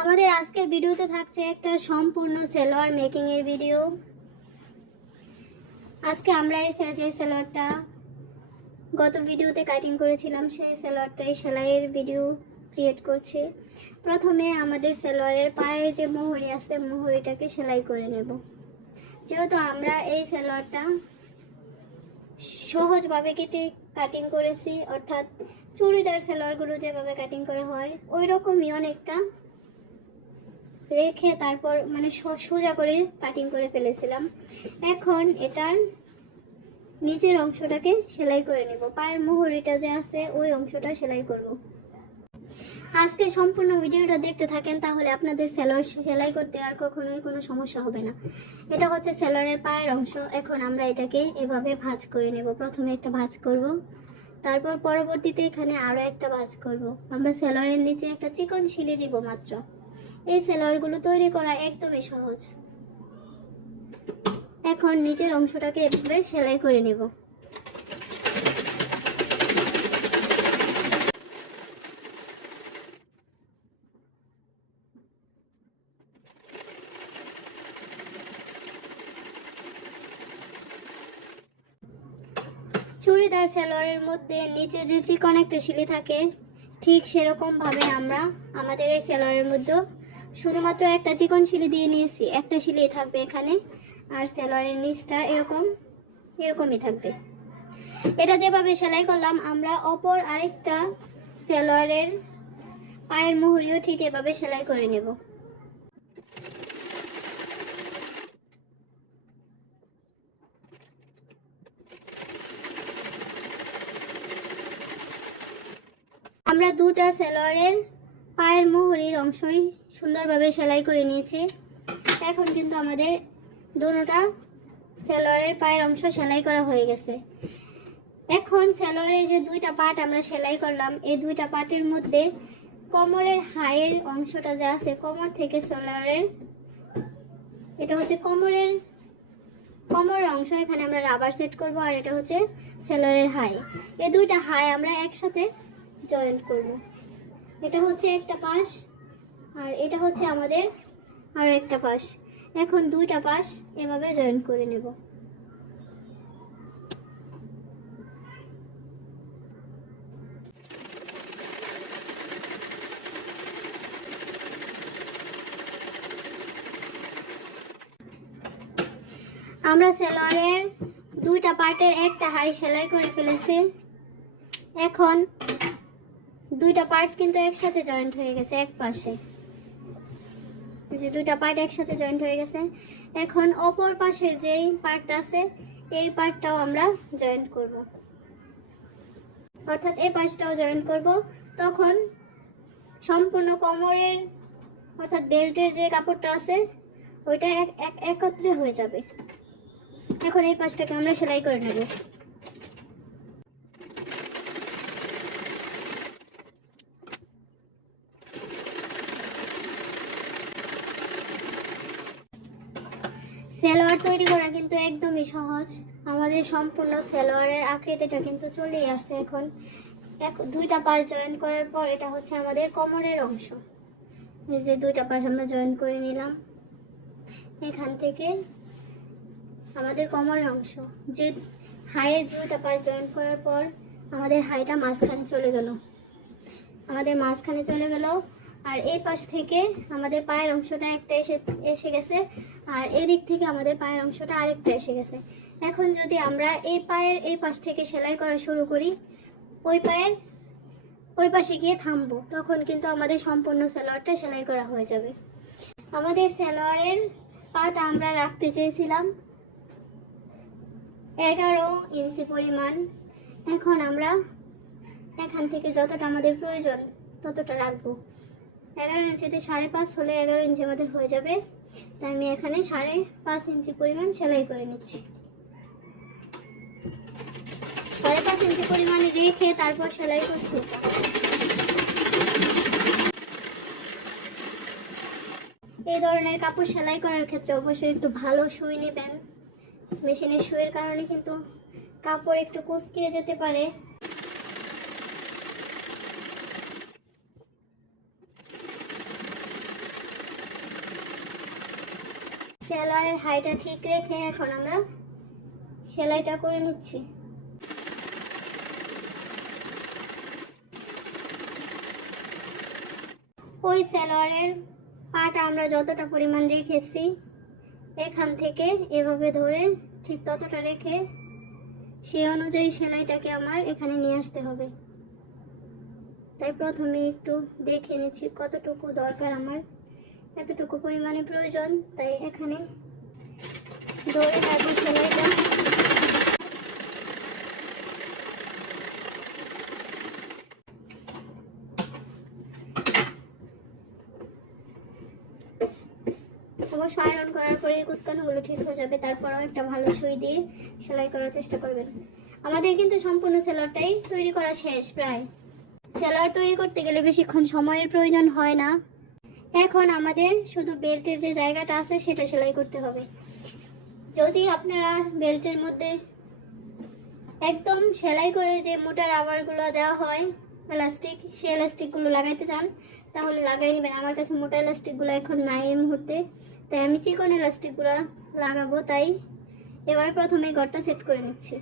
আমাদের আজকের ভিডিওতে থাকছে একটা সম্পূর্ণ সালোয়ার মেকিং এর ভিডিও। আজকে আমরা এই যে সালোয়ারটা গত ভিডিওতে কাটিং করেছিলাম সেই সালোয়ারটাই সেলাইয়ের ভিডিও ক্রিয়েট করছি। প্রথমে আমাদের সালোয়ারের পায়ের যে মোহরি আছে মোহরিটাকে সেলাই করে নেব। যেহেতু আমরা এই সালোয়ারটা সহজভাবে কেটে কাটিং করেছি, অর্থাৎ চুড়িদার সালোয়ারগুলো যেভাবে কাটিং করা হয় ওই রকমই অনেকটা রেখে তারপর মানে সোজা করে কাটিং করে ফেলেছিলাম। এখন এটার নিচের অংশটাকে সেলাই করে নেব। পায়ের মোহরিটা যে আছে ওই অংশটা সেলাই করব। আজকে সম্পূর্ণ ভিডিওটা দেখতে থাকেন, তাহলে আপনাদের সালোয়ার সেলাই করতে আর কখনোই কোনো সমস্যা হবে না। এটা হচ্ছে সালোয়ারের পায়ের অংশ। এখন আমরা এটাকে এভাবে ভাঁজ করে নেব। প্রথমে একটা ভাঁজ করব, তারপর পরবর্তীতে এখানে আরও একটা ভাঁজ করব। আমরা সালোয়ারের নিচে একটা চিকন সিলি দিব মাত্র। এই সালোয়ারগুলো তৈরি করা একদমই সহজ। এখন নিচের অংশটাকে এভাবে সেলাই করে নেব। চুড়িদার সালোয়ারের মধ্যে নিচে যে চিকন একটা সিলি থাকে ঠিক সেরকম ভাবে আমরা আমাদের এই সালোয়ারের মধ্যে শুধুমাত্র একটা চিকন সিলি দিয়ে নিয়েছি। একটা সিলি থাকবে এখানে, আর সালোয়ারের নিচটা এরকমই থাকবে। এটা যেভাবে সেলাই করলাম আমরা অপর আরেকটা সালোয়ারের পায়ের মুহুরিও ঠিক এভাবে সেলাই করে নেব। আমরা দুটা সালোয়ারের পায়ের মুহুরির অংশই সুন্দরভাবে সেলাই করে নিয়েছি। এখন কিন্তু আমাদের দুটোটা সালোয়ারের পায়ের অংশ সেলাই করা হয়ে গেছে। এখন সালোয়ারের যে দুইটা পার্ট আমরা সেলাই করলাম এই দুইটা পার্টের মধ্যে কোমরের হাইয়ের অংশটা যা আছে, কোমর থেকে সালোয়ারের এটা হচ্ছে কোমরের অংশ, এখানে আমরা রাবার সেট করব। আর এটা হচ্ছে সালোয়ারের হাই। এই দুইটা হাই আমরা একসাথে জয়েন্ট করব। এটা হচ্ছে একটা পাশ আর এটা হচ্ছে আমাদের আরো একটা পাশ। এখন দুইটা পাশ এভাবে জয়েন্ট করে নেব। আমরা সালোয়ারের দুইটা পার্টের একটা হাই সেলাই করে ফেলেছি। এখন দুইটা পার্ট কিন্তু একসাথে জয়েন্ট হয়ে গেছে এক পাশে, যে দুইটা পার্ট একসাথে জয়েন্ট হয়ে গেছে। এখন অপর পাশের যেই পার্টটা আছে এই পার্টটাও আমরা জয়েন্ট করব, অর্থাৎ এই পাশটাও জয়েন্ট করব। তখন সম্পূর্ণ কোমরের অর্থাৎ বেল্টের যে কাপড়টা আছে ওইটা একত্রে হয়ে যাবে। এখন এই পাশটাকে আমরা সেলাই করে নেব। সালোয়ার তৈরি করা কিন্তু একদমই সহজ। আমাদের সম্পূর্ণ সালোয়ারের আকৃতিটা কিন্তু চলেই আসছে। এখন দুইটা পাশ জয়েন করার পর এটা হচ্ছে আমাদের কোমরের অংশ। এই যে দুইটা পাশ আমরা জয়েন করে নিলাম, এখান থেকে আমাদের কোমরের অংশ। যে হাইয়ের দুইটা পাশ জয়েন করার পর আমাদের হাইটা মাঝখানে চলে গেল, আর এই পাশ থেকে আমাদের পায়ের অংশটা একটা এসে গেছে, আর এদিক থেকে আমাদের পায়ের অংশটা আরেকটা এসে গেছে। এখন যদি আমরা এই পায়ের এই পাশ থেকে সেলাই করা শুরু করি, ওই পাশে গিয়ে থামবো, তখন কিন্তু আমাদের সম্পূর্ণ সালোয়ারটা সেলাই করা হয়ে যাবে। আমাদের সালোয়ারের পাট আমরা রাখতে চেয়েছিলাম 11 ইঞ্চি পরিমাণ। এখন আমরা এখান থেকে যতটা আমাদের প্রয়োজন ততটা রাখবো। 11 ইঞ্চিতে 5.5 হলে 11 ইঞ্চি আমাদের হয়ে যাবে। তাই আমি এখানে 5.5 ইঞ্চি পরিমাণ সেলাই করে নিচ্ছি। 5.5 ইঞ্চি পরিমাণে রেখে তারপর সেলাই করছি। এই ধরনের কাপড় সেলাই করার ক্ষেত্রে অবশ্যই একটু ভালো সুই নেবেন। মেশিনের সুইয়ের কারণে কিন্তু কাপড় একটু কুঁচকিয়ে যেতে পারে। সেলোয়ারের হাইটা ঠিক রেখে এখন আমরা সেলাইটা করে নিচ্ছি। ওই সেলোয়ারের পাটা আমরা যতটা পরিমাণ রেখেছি এখান থেকে এভাবে ধরে ঠিক ততটা রেখে সেই অনুযায়ী সেলাইটাকে আমার এখানে নিয়ে আসতে হবে। তাই প্রথমে একটু দেখে নিচ্ছি কতটুকু দরকার, আমার এতটুকু পরিমাণে প্রয়োজন, তাই এখানে ধরে রাখবো সেলাইটা। অবশ্য আয়রন করার পরে কুচকানোগুলো ঠিক হয়ে যাবে, তারপরও একটা ভালো সুই দিয়ে সেলাই করার চেষ্টা করবেন। আমাদের কিন্তু সম্পূর্ণ সেলোয়ারটাই তৈরি করা শেষ প্রায়। সেলোয়ার তৈরি করতে গেলে বেশিক্ষণ সময়ের প্রয়োজন হয় না। এখন আমাদের শুধু বেল্টের যে জায়গাটা আছে সেটা সেলাই করতে হবে। যদি আপনারা বেল্টের মধ্যে একদম সেলাই করে যে মোটা রাবারগুলো দেওয়া হয় এলাস্টিক, সেই এলাস্টিকগুলো লাগাইতে চান তাহলে লাগাই নেবেন। আমার কাছে মোটা এলাস্টিকগুলো এখন নাই এই মুহূর্তে, তাই আমি চিকন এলাস্টিকগুলো লাগাবো। তাই এবার প্রথমে ঘরটা সেট করে নিচ্ছি।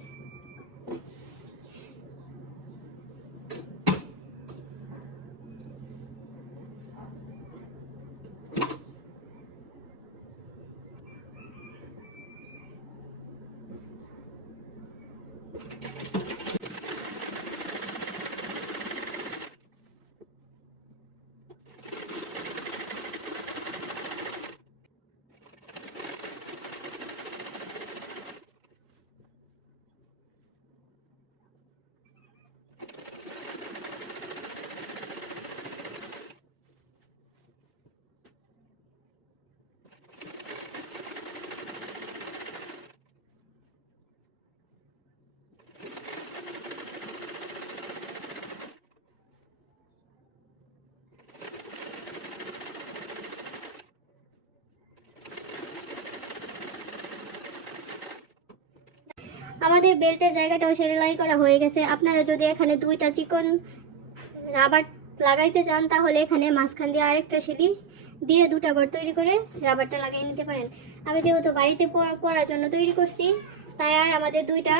আমাদের বেল্টের জায়গাটাও সেলাই করা হয়ে গেছে। আপনারা যদি এখানে দুইটা চিকন রাবার লাগাইতে চান তাহলে এখানে মাঝখান দিয়ে আরেকটা সিলি দিয়ে দুটা ঘর তৈরি করে রাবারটা লাগিয়ে নিতে পারেন। আমি যেহেতু বাড়িতে পরার জন্য তৈরি করছি তাই আর আমাদের দুইটা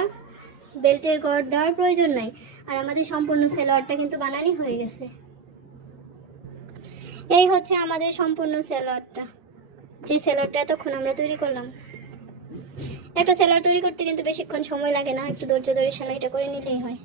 বেল্টের ঘর দেওয়ার প্রয়োজন নাই। আর আমাদের সম্পূর্ণ সেলোয়ারটা কিন্তু বানানি হয়ে গেছে। এই হচ্ছে আমাদের সম্পূর্ণ সেলোয়ারটা, যে সেলোয়ারটা এতক্ষণ আমরা তৈরি করলাম। একটা সেলোয়ার তৈরি করতে কিন্তু বেশিক্ষণ সময় লাগে না, একটু ধৈর্য ধরে সেলাইটা করে নিলেই হয়।